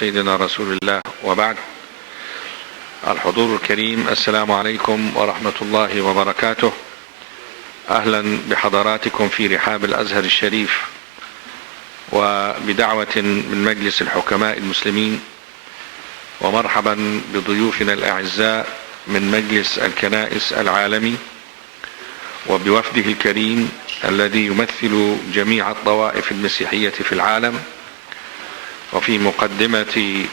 سيدنا رسول الله، وبعد. الحضور الكريم، السلام عليكم ورحمة الله وبركاته. أهلا بحضراتكم في رحاب الأزهر الشريف، وبدعوة من مجلس الحكماء المسلمين، ومرحبا بضيوفنا الأعزاء من مجلس الكنائس العالمي، وبوفده الكريم الذي يمثل جميع الطوائف المسيحية في العالم. وفي مقدمة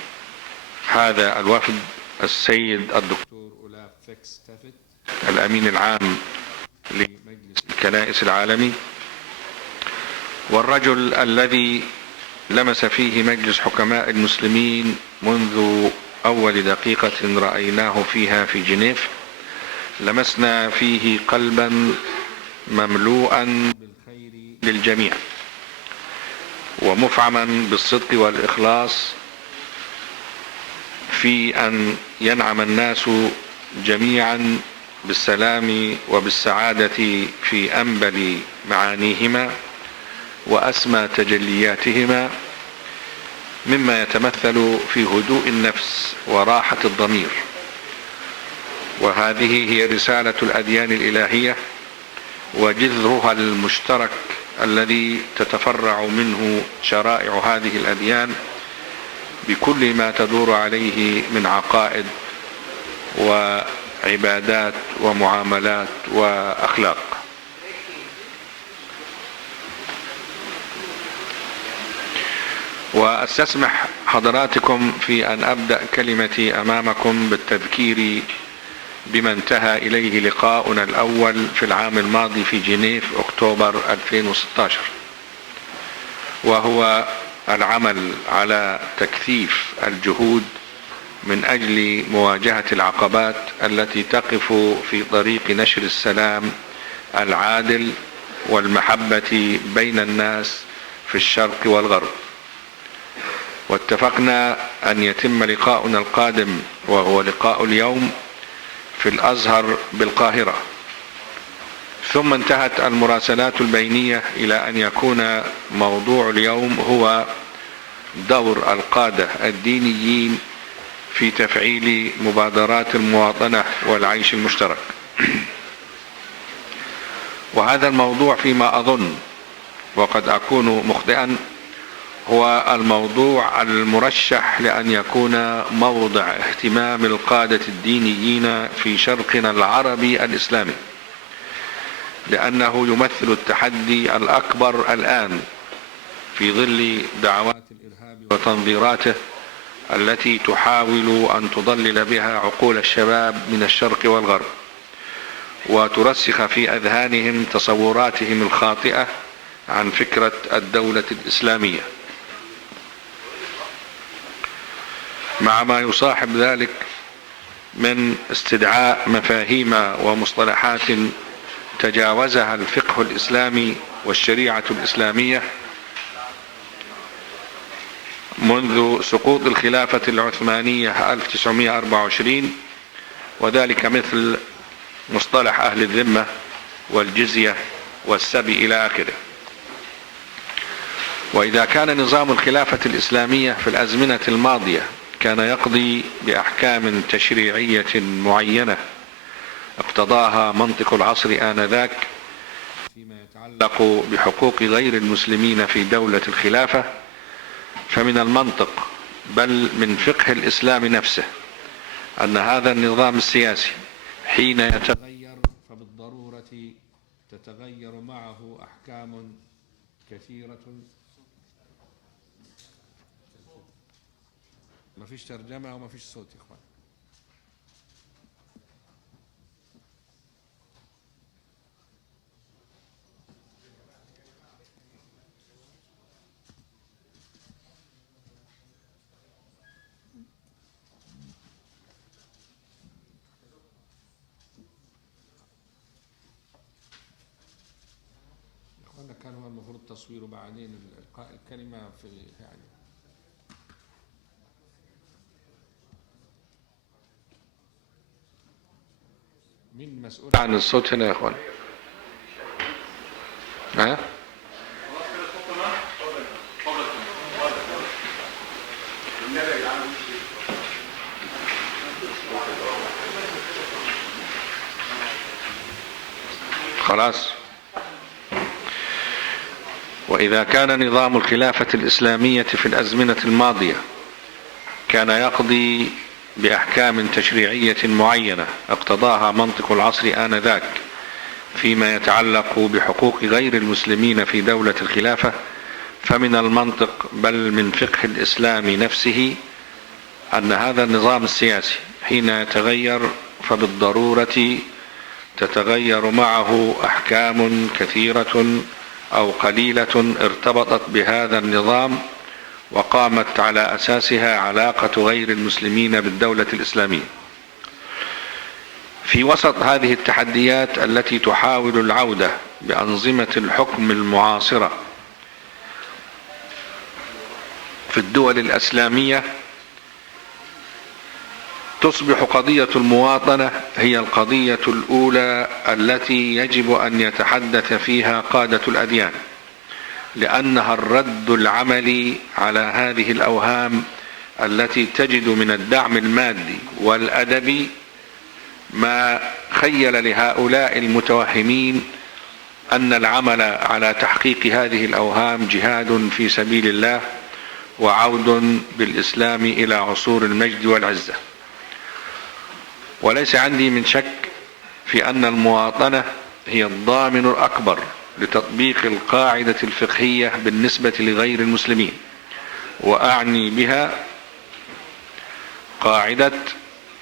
هذا الوفد السيد الدكتور الأمين العام لمجلس الكنائس العالمي، والرجل الذي لمس فيه مجلس حكماء المسلمين منذ أول دقيقة رأيناه فيها في جنيف. لمسنا فيه قلبا مملوءا بالخير للجميع، ومفعما بالصدق والإخلاص في أن ينعم الناس جميعا بالسلام وبالسعادة في أنبل معانيهما وأسمى تجلياتهما، مما يتمثل في هدوء النفس وراحة الضمير. وهذه هي رسالة الأديان الإلهية وجذرها المشترك الذي تتفرع منه شرائع هذه الأديان بكل ما تدور عليه من عقائد وعبادات ومعاملات وأخلاق. وأستسمح حضراتكم في أن أبدأ كلمتي أمامكم بالتذكير بما انتهى إليه لقاؤنا الأول في العام الماضي في جنيف أكتوبر 2016، وهو العمل على تكثيف الجهود من أجل مواجهة العقبات التي تقف في طريق نشر السلام العادل والمحبة بين الناس في الشرق والغرب. واتفقنا أن يتم لقاؤنا القادم، وهو لقاء اليوم، في الأزهر بالقاهرة. ثم انتهت المراسلات البينية إلى أن يكون موضوع اليوم هو دور القادة الدينيين في تفعيل مبادرات المواطنة والعيش المشترك. وهذا الموضوع فيما أظن، وقد أكون مخطئا، هو الموضوع المرشح لأن يكون موضع اهتمام القادة الدينيين في شرقنا العربي الإسلامي، لأنه يمثل التحدي الأكبر الآن في ظل دعوات الإرهاب وتنظيراته التي تحاول أن تضلل بها عقول الشباب من الشرق والغرب، وترسخ في أذهانهم تصوراتهم الخاطئة عن فكرة الدولة الإسلامية، مع ما يصاحب ذلك من استدعاء مفاهيم ومصطلحات تجاوزها الفقه الإسلامي والشريعة الإسلامية منذ سقوط الخلافة العثمانية 1924، وذلك مثل مصطلح أهل الذمة والجزية والسبي إلى آخره. وإذا كان نظام الخلافة الإسلامية في الأزمنة الماضية كان يقضي بأحكام تشريعية معينة اقتضاها منطق العصر آنذاك فيما يتعلق بحقوق غير المسلمين في دولة الخلافة، فمن المنطق بل من فقه الإسلام نفسه أن هذا النظام السياسي حين يتغير فبالضرورة تتغير معه أحكام كثيرة. ما فيش ترجمة وما فيش صوت يا إخوان. إخوانا كان هو المفروض تصويره بعدين إلقاء الكلمة في يعني. مين مسؤول عن الصوت هنا يا اخوان؟ ها؟ خلاص. وإذا كان نظام الخلافة الإسلامية في الأزمنة الماضية كان يقضي بأحكام تشريعية معينة اقتضاها منطق العصر آنذاك فيما يتعلق بحقوق غير المسلمين في دولة الخلافة، فمن المنطق بل من فقه الإسلام نفسه أن هذا النظام السياسي حين يتغير فبالضرورة تتغير معه أحكام كثيرة أو قليلة ارتبطت بهذا النظام وقامت على أساسها علاقة غير المسلمين بالدولة الإسلامية. في وسط هذه التحديات التي تحاول العودة بأنظمة الحكم المعاصرة في الدول الإسلامية، تصبح قضية المواطنة هي القضية الأولى التي يجب أن يتحدث فيها قادة الأديان، لأنها الرد العملي على هذه الأوهام التي تجد من الدعم المادي والأدبي ما خيل لهؤلاء المتوهمين أن العمل على تحقيق هذه الأوهام جهاد في سبيل الله وعود بالإسلام إلى عصور المجد والعزة. وليس عندي من شك في أن المواطنة هي الضامن الأكبر لتطبيق القاعدة الفقهية بالنسبة لغير المسلمين، وأعني بها قاعدة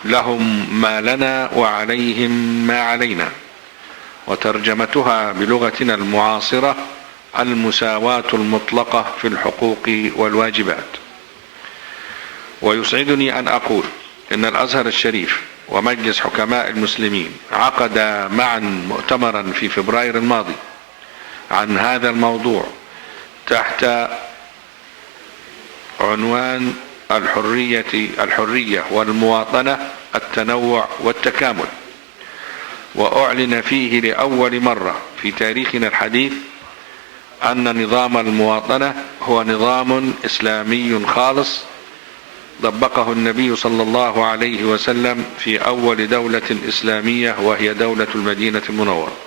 لهم ما لنا وعليهم ما علينا، وترجمتها بلغتنا المعاصرة المساواة المطلقة في الحقوق والواجبات. ويسعدني أن أقول إن الأزهر الشريف ومجلس حكماء المسلمين عقدا معا مؤتمرا في فبراير الماضي عن هذا الموضوع تحت عنوان الحرية والمواطنة، التنوع والتكامل، وأعلن فيه لأول مرة في تاريخنا الحديث أن نظام المواطنة هو نظام إسلامي خالص طبقه النبي صلى الله عليه وسلم في أول دولة إسلامية وهي دولة المدينة المنورة.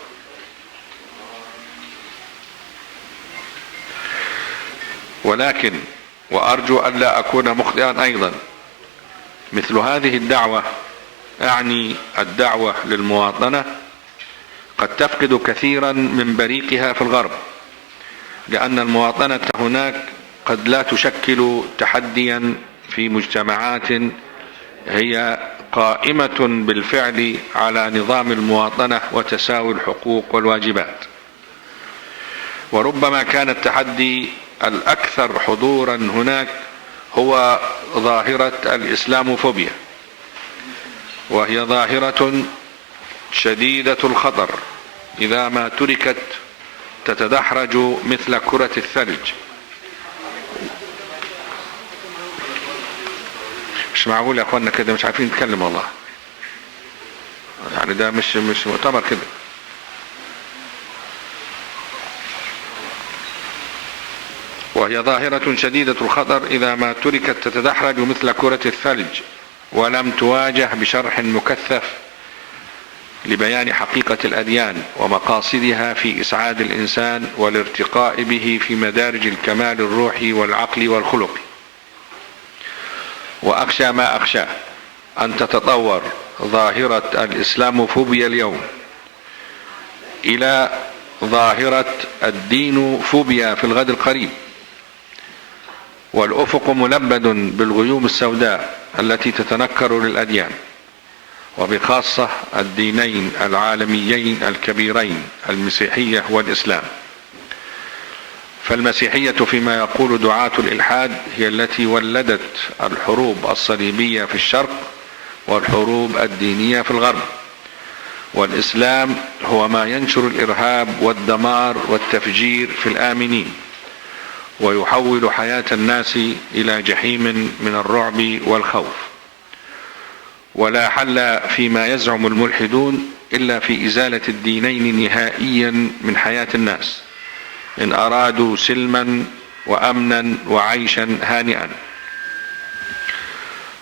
ولكن وأرجو أن لا أكون مخطئا أيضا، مثل هذه الدعوة، أعني الدعوة للمواطنة، قد تفقد كثيرا من بريقها في الغرب، لأن المواطنة هناك قد لا تشكل تحديا في مجتمعات هي قائمة بالفعل على نظام المواطنة وتساوي الحقوق والواجبات. وربما كان التحدي الأكثر حضورا هناك هو ظاهرة الإسلاموفوبيا، وهي ظاهرة شديدة الخطر إذا ما تركت تتدحرج مثل كرة الثلج. مش معقول يا أخوانا كده مش عارفين نتكلم والله، يعني ده مش مؤتمر كده. وهي ظاهرة شديدة الخطر إذا ما تركت تتدحرج مثل كرة الثلج ولم تواجه بشرح مكثف لبيان حقيقة الأديان ومقاصدها في إسعاد الإنسان والارتقاء به في مدارج الكمال الروحي والعقل والخلق. وأخشى ما أخشى أن تتطور ظاهرة الإسلاموفوبيا اليوم إلى ظاهرة الدينوفوبيا في الغد القريب، والأفق ملبد بالغيوم السوداء التي تتنكر للأديان، وبخاصة الدينين العالميين الكبيرين المسيحية والإسلام. فالمسيحية فيما يقول دعاة الإلحاد هي التي ولدت الحروب الصليبية في الشرق والحروب الدينية في الغرب، والإسلام هو ما ينشر الإرهاب والدمار والتفجير في الآمنين ويحول حياة الناس إلى جحيم من الرعب والخوف. ولا حل فيما يزعم الملحدون إلا في إزالة الدينين نهائيا من حياة الناس إن أرادوا سلما وأمنا وعيشا هانئا.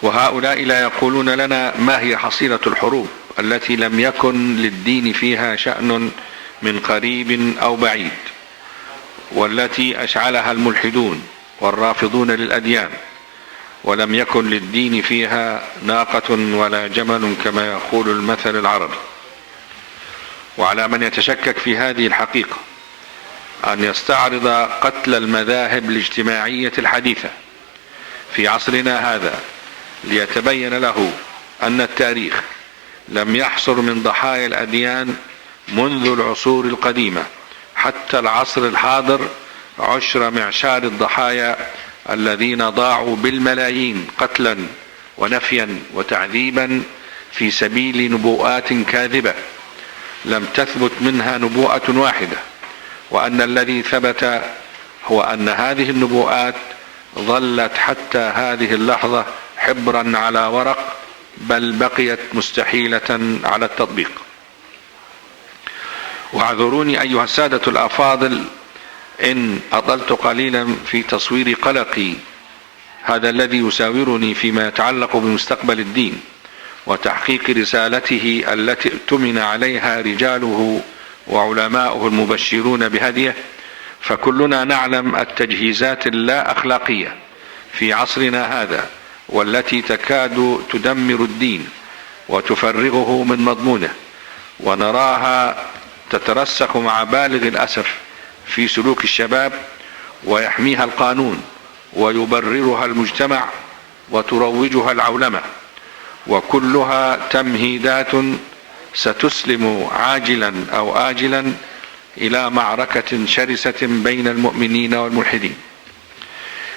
وهؤلاء لا يقولون لنا ما هي حصيلة الحروب التي لم يكن للدين فيها شأن من قريب أو بعيد، والتي أشعلها الملحدون والرافضون للأديان، ولم يكن للدين فيها ناقة ولا جمل كما يقول المثل العربي. وعلى من يتشكك في هذه الحقيقة أن يستعرض قتل المذاهب الاجتماعية الحديثة في عصرنا هذا ليتبين له أن التاريخ لم يحصر من ضحايا الأديان منذ العصور القديمة حتى العصر الحاضر عشر معشار الضحايا الذين ضاعوا بالملايين قتلا ونفيا وتعذيبا في سبيل نبوءات كاذبة لم تثبت منها نبوءة واحدة، وأن الذي ثبت هو أن هذه النبوءات ظلت حتى هذه اللحظة حبرا على ورق، بل بقيت مستحيلة على التطبيق. واعذروني أيها السادة الأفاضل إن أطلت قليلا في تصوير قلقي هذا الذي يساورني فيما يتعلق بمستقبل الدين وتحقيق رسالته التي ائتمن عليها رجاله وعلماؤه المبشرون بهديه، فكلنا نعلم التجهيزات اللا أخلاقية في عصرنا هذا والتي تكاد تدمر الدين وتفرغه من مضمونه، ونراها تترسخ مع بالغ الأسف في سلوك الشباب، ويحميها القانون ويبررها المجتمع وتروجها العولمة، وكلها تمهيدات ستسلم عاجلا أو آجلا إلى معركة شرسة بين المؤمنين والملحدين.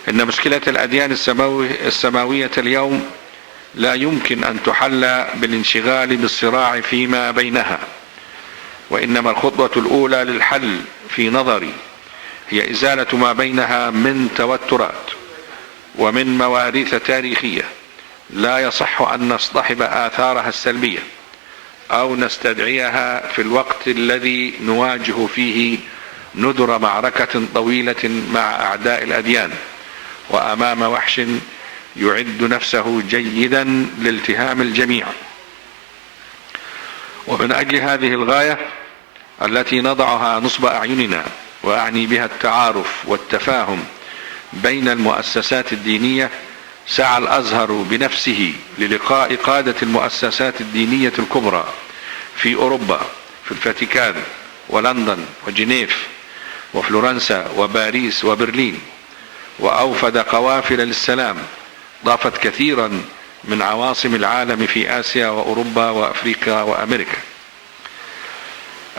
إن مشكلة الأديان السماوية اليوم لا يمكن أن تحل بالانشغال بالصراع فيما بينها، وإنما الخطوة الأولى للحل في نظري هي إزالة ما بينها من توترات ومن مواريث تاريخية لا يصح أن نصطحب آثارها السلبية أو نستدعيها في الوقت الذي نواجه فيه نذر معركة طويلة مع أعداء الأديان وأمام وحش يعد نفسه جيدا لالتهام الجميع. ومن أجل هذه الغاية التي نضعها نصب أعيننا، وأعني بها التعارف والتفاهم بين المؤسسات الدينية، سعى الأزهر بنفسه للقاء قادة المؤسسات الدينية الكبرى في أوروبا، في الفاتيكان ولندن وجنيف وفلورنسا وباريس وبرلين، وأوفد قوافل للسلام ضافت كثيرا من عواصم العالم في آسيا وأوروبا وأفريقيا وأمريكا.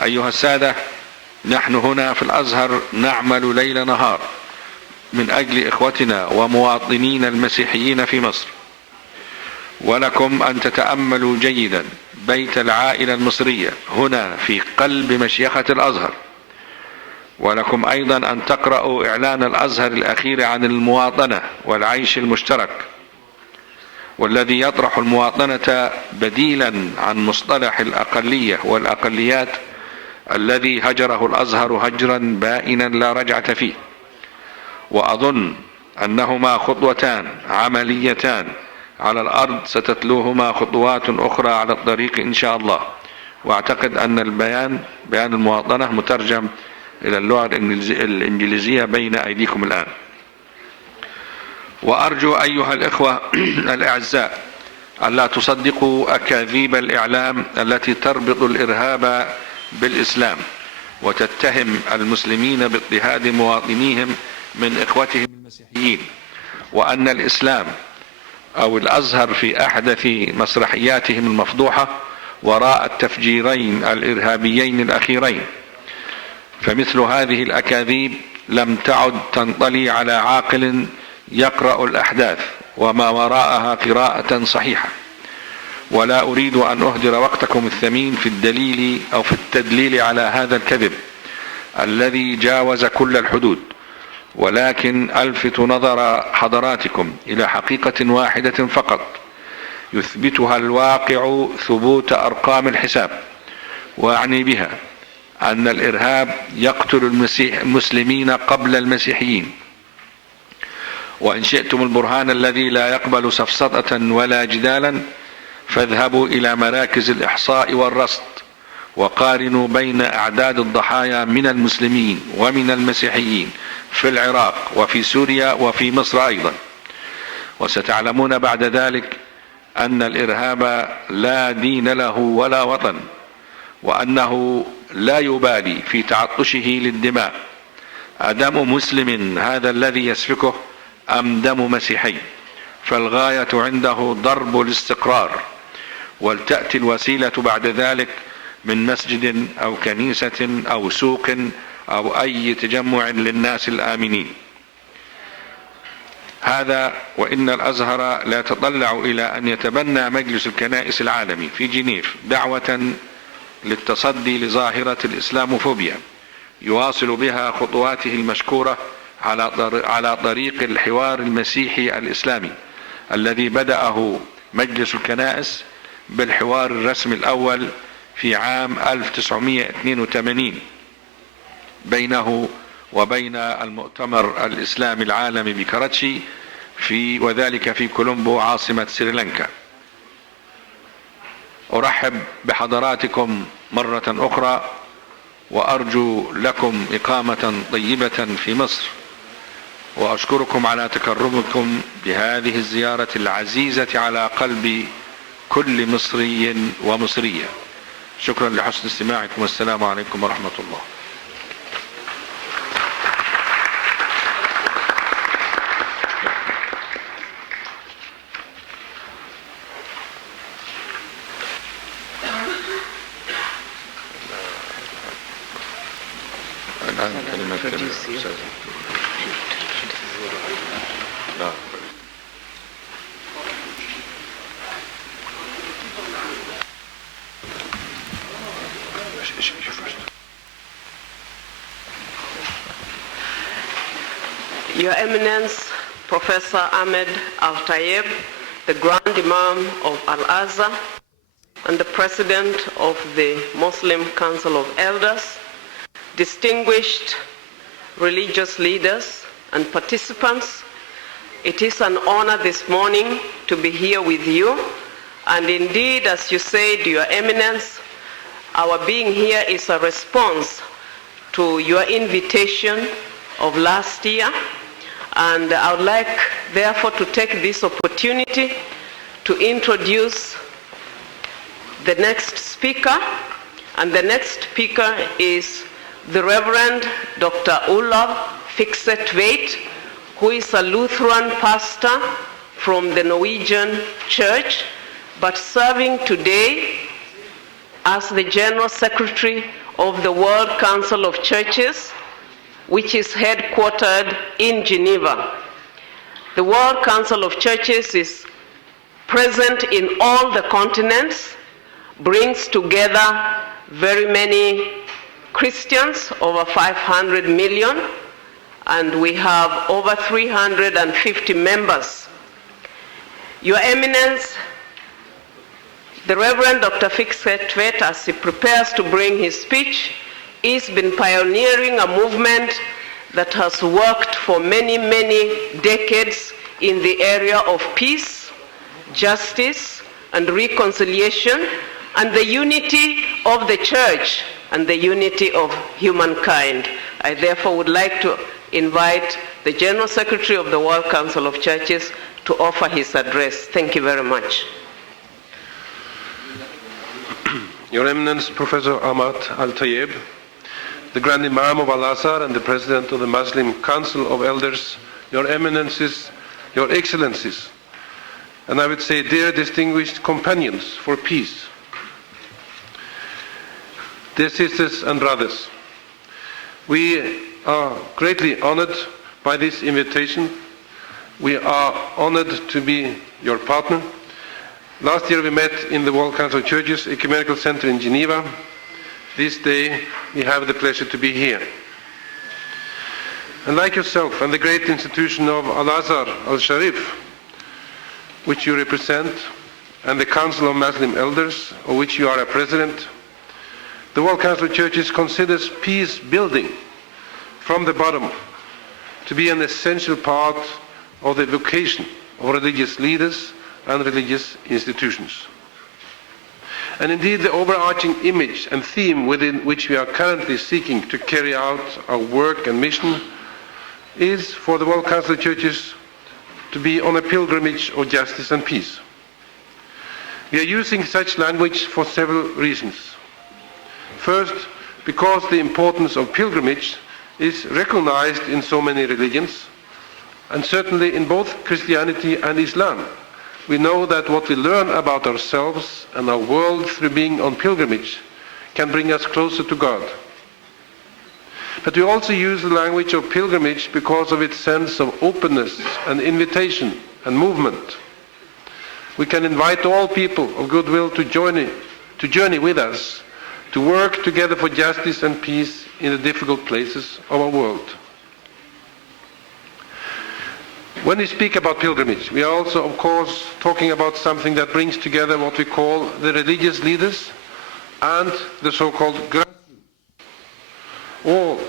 أيها السادة، نحن هنا في الأزهر نعمل ليل نهار من أجل إخوتنا ومواطنين المسيحيين في مصر، ولكم أن تتأملوا جيدا بيت العائلة المصرية هنا في قلب مشيخة الأزهر، ولكم أيضا أن تقرأوا إعلان الأزهر الأخير عن المواطنة والعيش المشترك، والذي يطرح المواطنة بديلا عن مصطلح الأقلية والأقليات الذي هجره الأزهر هجرا بائنا لا رجعة فيه. وأظن أنهما خطوتان عمليتان على الأرض ستتلوهما خطوات أخرى على الطريق إن شاء الله. وأعتقد أن بيان المواطنة مترجم إلى اللغة الإنجليزية بين أيديكم الآن. وأرجو أيها الإخوة الأعزاء ألا تصدقوا أكاذيب الإعلام التي تربط الإرهاب بالإسلام وتتهم المسلمين باضطهاد مواطنيهم من إخوتهم المسيحيين، وأن الإسلام أو الأزهر في أحدث مسرحياتهم المفضوحة وراء التفجيرين الإرهابيين الأخيرين. فمثل هذه الأكاذيب لم تعد تنطلي على عاقل يقرأ الأحداث وما وراءها قراءة صحيحة. ولا أريد أن أهدر وقتكم الثمين في الدليل أو في التدليل على هذا الكذب الذي جاوز كل الحدود، ولكن ألفت نظر حضراتكم إلى حقيقة واحدة فقط يثبتها الواقع ثبوت أرقام الحساب، وأعني بها أن الإرهاب يقتل المسلمين قبل المسيحيين، وإن شئتم البرهان الذي لا يقبل سفسطة ولا جدالا فاذهبوا إلى مراكز الإحصاء والرصد وقارنوا بين أعداد الضحايا من المسلمين ومن المسيحيين في العراق وفي سوريا وفي مصر أيضا، وستعلمون بعد ذلك أن الإرهاب لا دين له ولا وطن، وأنه لا يبالي في تعطشه للدماء أدم مسلم هذا الذي يسفكه أم دم مسيحي، فالغاية عنده ضرب الاستقرار، ولتأتي الوسيلة بعد ذلك من مسجد أو كنيسة أو سوق أو أي تجمع للناس الآمنين. هذا وإن الأزهر لا يتطلع إلى أن يتبنى مجلس الكنائس العالمي في جنيف دعوة للتصدي لظاهرة الإسلاموفوبيا يواصل بها خطواته المشكورة على طريق الحوار المسيحي الإسلامي الذي بدأه مجلس الكنائس بالحوار الرسمي الأول في عام 1982 بينه وبين المؤتمر الإسلامي العالمي بكراتشي وذلك في كولومبو عاصمة سريلانكا. أرحب بحضراتكم مرة أخرى وأرجو لكم إقامة طيبة في مصر، وأشكركم على تكرمكم بهذه الزيارة العزيزة على قلب كل مصري ومصرية. شكرا لحسن استماعكم، والسلام عليكم ورحمة الله. Your Eminence, Professor Ahmed Al-Tayeb, the Grand Imam of Al-Azhar and the President of the Muslim Council of Elders, distinguished religious leaders and participants, it is an honor this morning to be here with you. And indeed, as you said, Your Eminence, our being here is a response to your invitation of last year. And I would like, therefore, to take this opportunity to introduce the next speaker. And the next speaker is the Reverend Dr. Olav Fikse-Tveit, who is a Lutheran pastor from the Norwegian Church, but serving today as the General Secretary of the World Council of Churches, which is headquartered in Geneva. The World Council of Churches is present in all the continents, brings together very many Christians, over 500 million, and we have over 350 members. Your Eminence, the Reverend Dr. Fikse-Tveit, as he prepares to bring his speech, has been pioneering a movement that has worked for many, many decades in the area of peace, justice, and reconciliation, and the unity of the Church and the unity of humankind. I therefore would like to invite the General Secretary of the World Council of Churches to offer his address. Thank you very much. Your Eminence, Professor Ahmad Al-Tayeb, the Grand Imam of Al-Azhar and the President of the Muslim Council of Elders, Your Eminences, Your Excellencies, and I would say dear distinguished companions for peace, dear sisters and brothers, we are greatly honored by this invitation. We are honored to be your partner. Last year we met in the World Council of Churches Ecumenical Center in Geneva. This day we have the pleasure to be here. And like yourself and the great institution of Al-Azhar, Al-Shareef, which you represent, and the Council of Muslim Elders, of which you are a president, the World Council of Churches considers peace building from the bottom to be an essential part of the vocation of religious leaders and religious institutions. And indeed, the overarching image and theme within which we are currently seeking to carry out our work and mission is for the World Council of Churches to be on a pilgrimage of justice and peace. We are using such language for several reasons. First, because the importance of pilgrimage is recognized in so many religions, and certainly in both Christianity and Islam. We know that what we learn about ourselves and our world through being on pilgrimage can bring us closer to God. But we also use the language of pilgrimage because of its sense of openness and invitation and movement. We can invite all people of goodwill to journey with us, to work together for justice and peace in the difficult places of our world. When we speak about pilgrimage, we are also, of course, talking about something that brings together what we call the religious leaders and the so-called grassroots. All,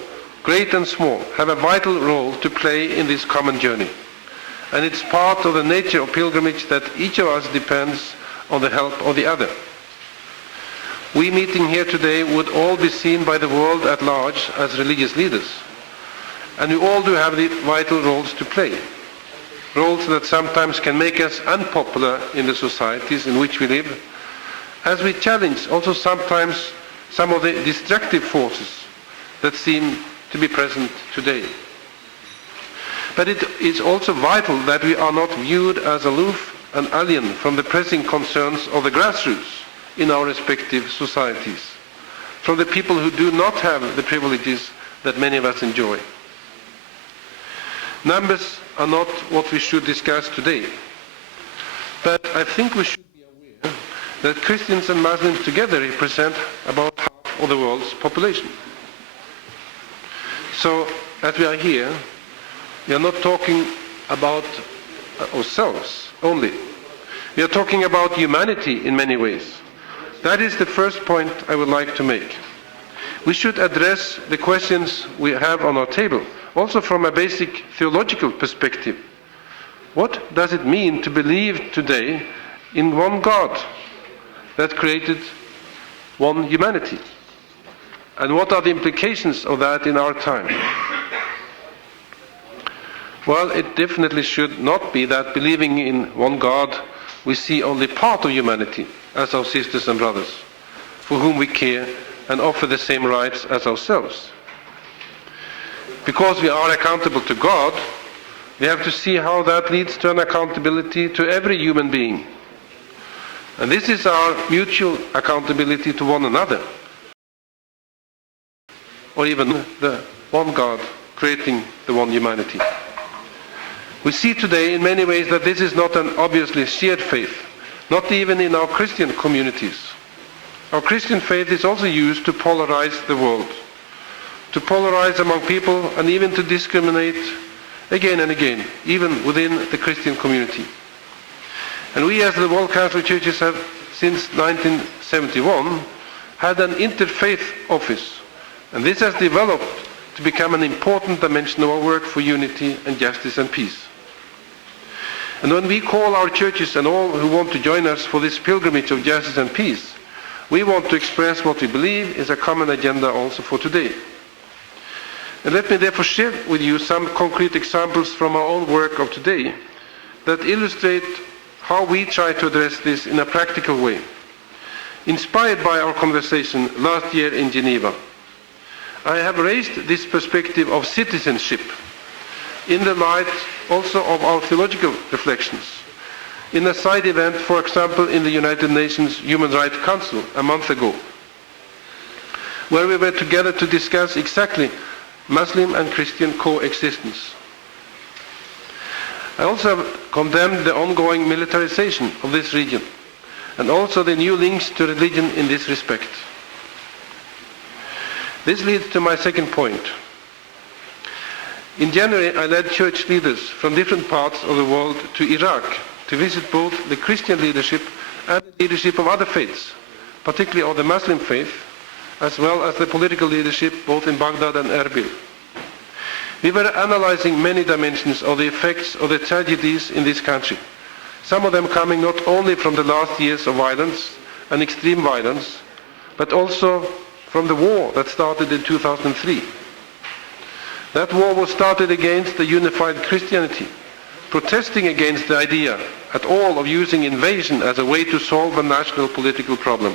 great and small, have a vital role to play in this common journey. And it's part of the nature of pilgrimage that each of us depends on the help of the other. We meeting here today would all be seen by the world at large as religious leaders. And we all do have the vital roles to play. Roles that sometimes can make us unpopular in the societies in which we live, as we challenge also sometimes some of the destructive forces that seem to be present today. But it is also vital that we are not viewed as aloof and alien from the pressing concerns of the grassroots in our respective societies, from the people who do not have the privileges that many of us enjoy. Numbers are not what we should discuss today, but I think we should be aware that Christians and Muslims together represent about half of the world's population. So, as we are here, we are not talking about ourselves only. We are talking about humanity in many ways. That is the first point I would like to make. We should address the questions we have on our table, also from a basic theological perspective. What does it mean to believe today in one God that created one humanity? And what are the implications of that in our time? Well, it definitely should not be that believing in one God we see only part of humanity as our sisters and brothers, for whom we care and offer the same rights as ourselves. Because we are accountable to God, we have to see how that leads to an accountability to every human being. And this is our mutual accountability to one another, or even the one God creating the one humanity. We see today in many ways that this is not an obviously shared faith, not even in our Christian communities. Our Christian faith is also used to polarize the world, to polarize among people and even to discriminate again and again, even within the Christian community. And we as the World Council of Churches have since 1971 had an interfaith office, and this has developed to become an important dimension of our work for unity and justice and peace. And when we call our churches and all who want to join us for this pilgrimage of justice and peace, we want to express what we believe is a common agenda also for today. And let me therefore share with you some concrete examples from our own work of today that illustrate how we try to address this in a practical way, inspired by our conversation last year in Geneva. I have raised this perspective of citizenship in the light also of our theological reflections in a side event, for example, in the United Nations Human Rights Council a month ago, where we were together to discuss exactly Muslim and Christian coexistence. I also condemned the ongoing militarization of this region and also the new links to religion in this respect. This leads to my second point. In January, I led church leaders from different parts of the world to Iraq to visit both the Christian leadership and the leadership of other faiths, particularly of the Muslim faith, as well as the political leadership both in Baghdad and Erbil. We were analyzing many dimensions of the effects of the tragedies in this country, some of them coming not only from the last years of violence and extreme violence, but also from the war that started in 2003. That war was started against the unified Christianity, protesting against the idea at all of using invasion as a way to solve a national political problem.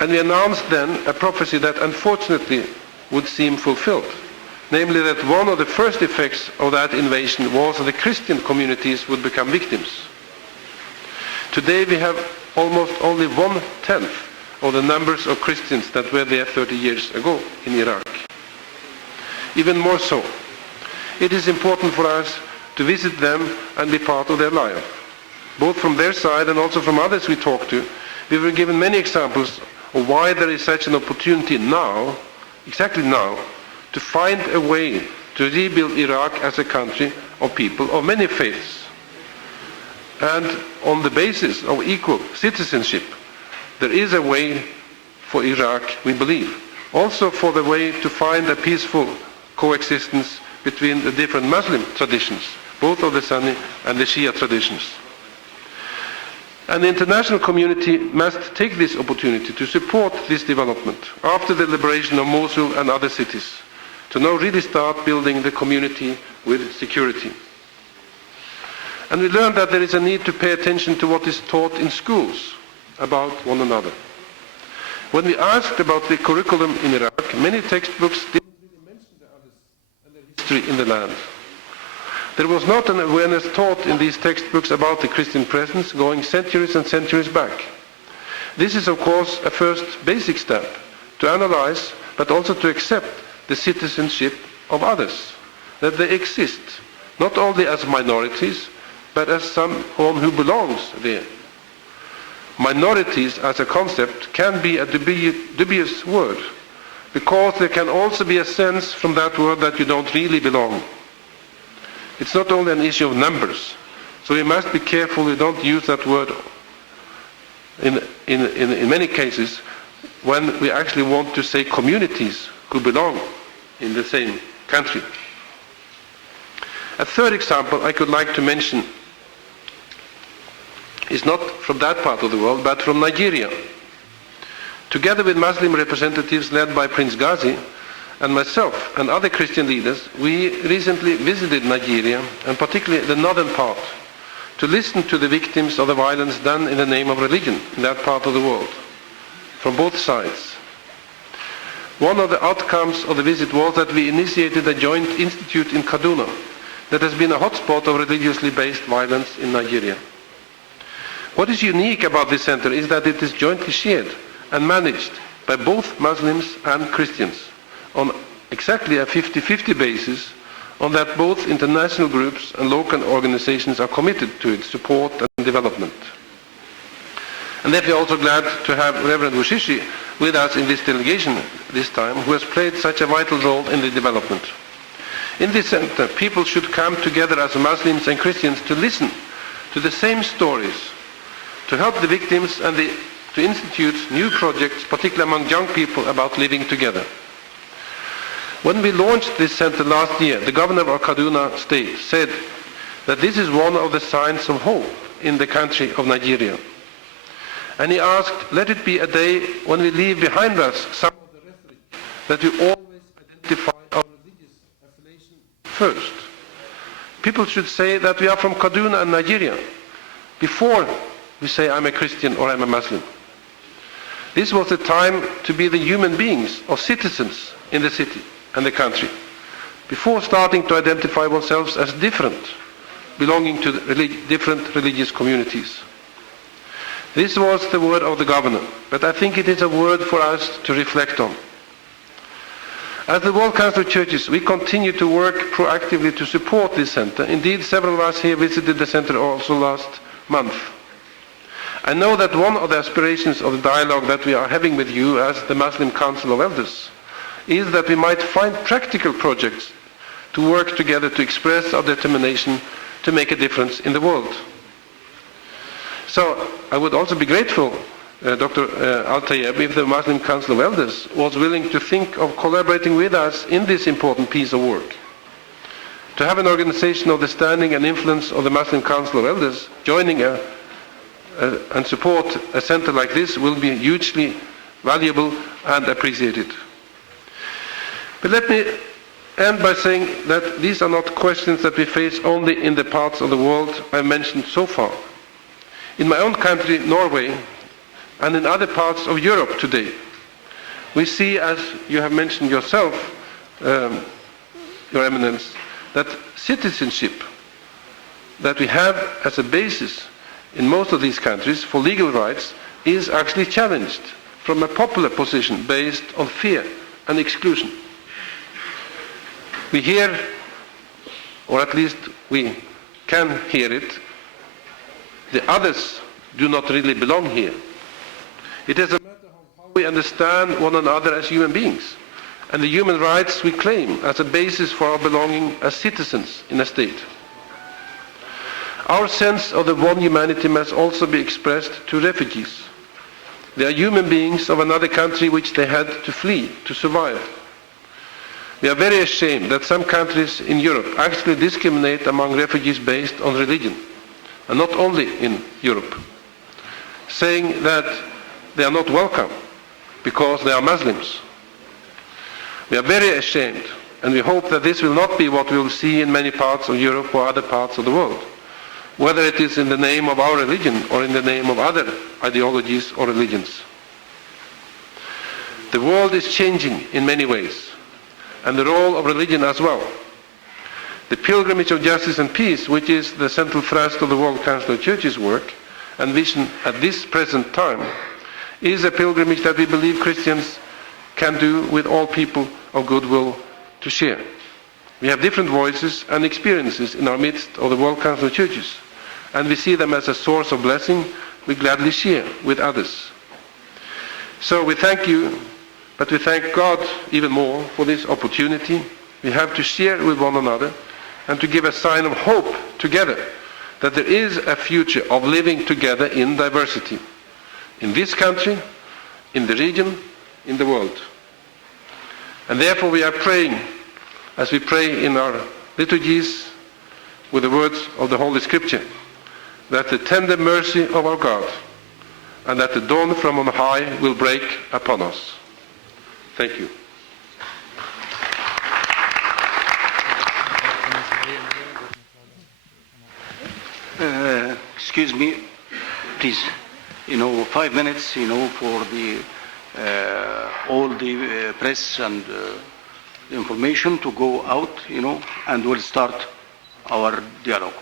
And we announced then a prophecy that unfortunately would seem fulfilled, namely that one of the first effects of that invasion was that the Christian communities would become victims. Today we have almost only 1/10 of the numbers of Christians that were there 30 years ago in Iraq. Even more so, it is important for us to visit them and be part of their life. Both from their side and also from others we talked to, we were given many examples of why there is such an opportunity now, exactly now, to find a way to rebuild Iraq as a country of people of many faiths. And on the basis of equal citizenship, there is a way for Iraq, we believe. Also for the way to find a peaceful coexistence between the different Muslim traditions, both of the Sunni and the Shia traditions. And the international community must take this opportunity to support this development after the liberation of Mosul and other cities, to now really start building the community with security. And we learned that there is a need to pay attention to what is taught in schools about one another. When we asked about the curriculum in Iraq, many textbooks didn't really mention the others and their history in the land. There was not an awareness taught in these textbooks about the Christian presence going centuries and centuries back. This is, of course, a first basic step to analyze, but also to accept the citizenship of others, that they exist, not only as minorities, but as someone who belongs there. Minorities as a concept can be a dubious word, because there can also be a sense from that word that you don't really belong. It's not only an issue of numbers, so we must be careful we don't use that word in many cases when we actually want to say communities who belong in the same country. A third example I could like to mention is not from that part of the world, but from Nigeria. Together with Muslim representatives led by Prince Ghazi and myself and other Christian leaders, we recently visited Nigeria, and particularly the northern part, to listen to the victims of the violence done in the name of religion in that part of the world, from both sides. One of the outcomes of the visit was that we initiated a joint institute in Kaduna that has been a hotspot of religiously based violence in Nigeria. What is unique about this center is that it is jointly shared and managed by both Muslims and Christians on exactly a 50-50 basis, on that both international groups and local organizations are committed to its support and development. And therefore we are also glad to have Reverend Wushishi with us in this delegation this time, who has played such a vital role in the development. In this center, people should come together as Muslims and Christians to listen to the same stories, to help the victims and to institute new projects, particularly among young people, about living together. When we launched this center last year, the governor of Kaduna State said that this is one of the signs of hope in the country of Nigeria. And he asked, let it be a day when we leave behind us some of the rhetoric, that we always identify our religious affiliation first. People should say that we are from Kaduna and Nigeria before we say I'm a Christian or I'm a Muslim. This was the time to be the human beings or citizens in the city and the country, before starting to identify ourselves as different, belonging to different religious communities. This was the word of the governor, but I think it is a word for us to reflect on. As the World Council of Churches, we continue to work proactively to support this center. Indeed, several of us here visited the center also last month. I know that one of the aspirations of the dialogue that we are having with you as the Muslim Council of Elders is that we might find practical projects to work together to express our determination to make a difference in the world. So I would also be grateful Dr. Al-Tayeb, if the Muslim Council of Elders was willing to think of collaborating with us in this important piece of work. To have an organization of the standing and influence of the Muslim Council of Elders joining and support a center like this will be hugely valuable and appreciated. But let me end by saying that these are not questions that we face only in the parts of the world I've mentioned so far. In my own country, Norway, and in other parts of Europe today, we see, as you have mentioned yourself, Your Eminence, that citizenship that we have as a basis in most of these countries for legal rights is actually challenged from a popular position based on fear and exclusion. We hear, or at least we can hear it, the others do not really belong here. It is a matter of how we understand one another as human beings and the human rights we claim as a basis for our belonging as citizens in a state. Our sense of the one humanity must also be expressed to refugees. They are human beings of another country which they had to flee to survive. We are very ashamed that some countries in Europe actually discriminate among refugees based on religion, and not only in Europe, saying that they are not welcome because they are Muslims. We are very ashamed, and we hope that this will not be what we will see in many parts of Europe or other parts of the world, whether it is in the name of our religion or in the name of other ideologies or religions. The world is changing in many ways, and the role of religion as well. The pilgrimage of justice and peace, which is the central thrust of the World Council of Churches' work and vision at this present time, is a pilgrimage that we believe Christians can do with all people of goodwill to share. We have different voices and experiences in our midst of the World Council of Churches, and we see them as a source of blessing we gladly share with others. So we thank you, but we thank God even more for this opportunity we have to share with one another and to give a sign of hope together that there is a future of living together in diversity, in this country, in the region, in the world. And therefore we are praying, as we pray in our liturgies with the words of the Holy Scripture, that the tender mercy of our God and that the dawn from on high will break upon us. Thank you. Excuse me, please. 5 minutes, for the all the press and information to go out, and we'll start our dialogue.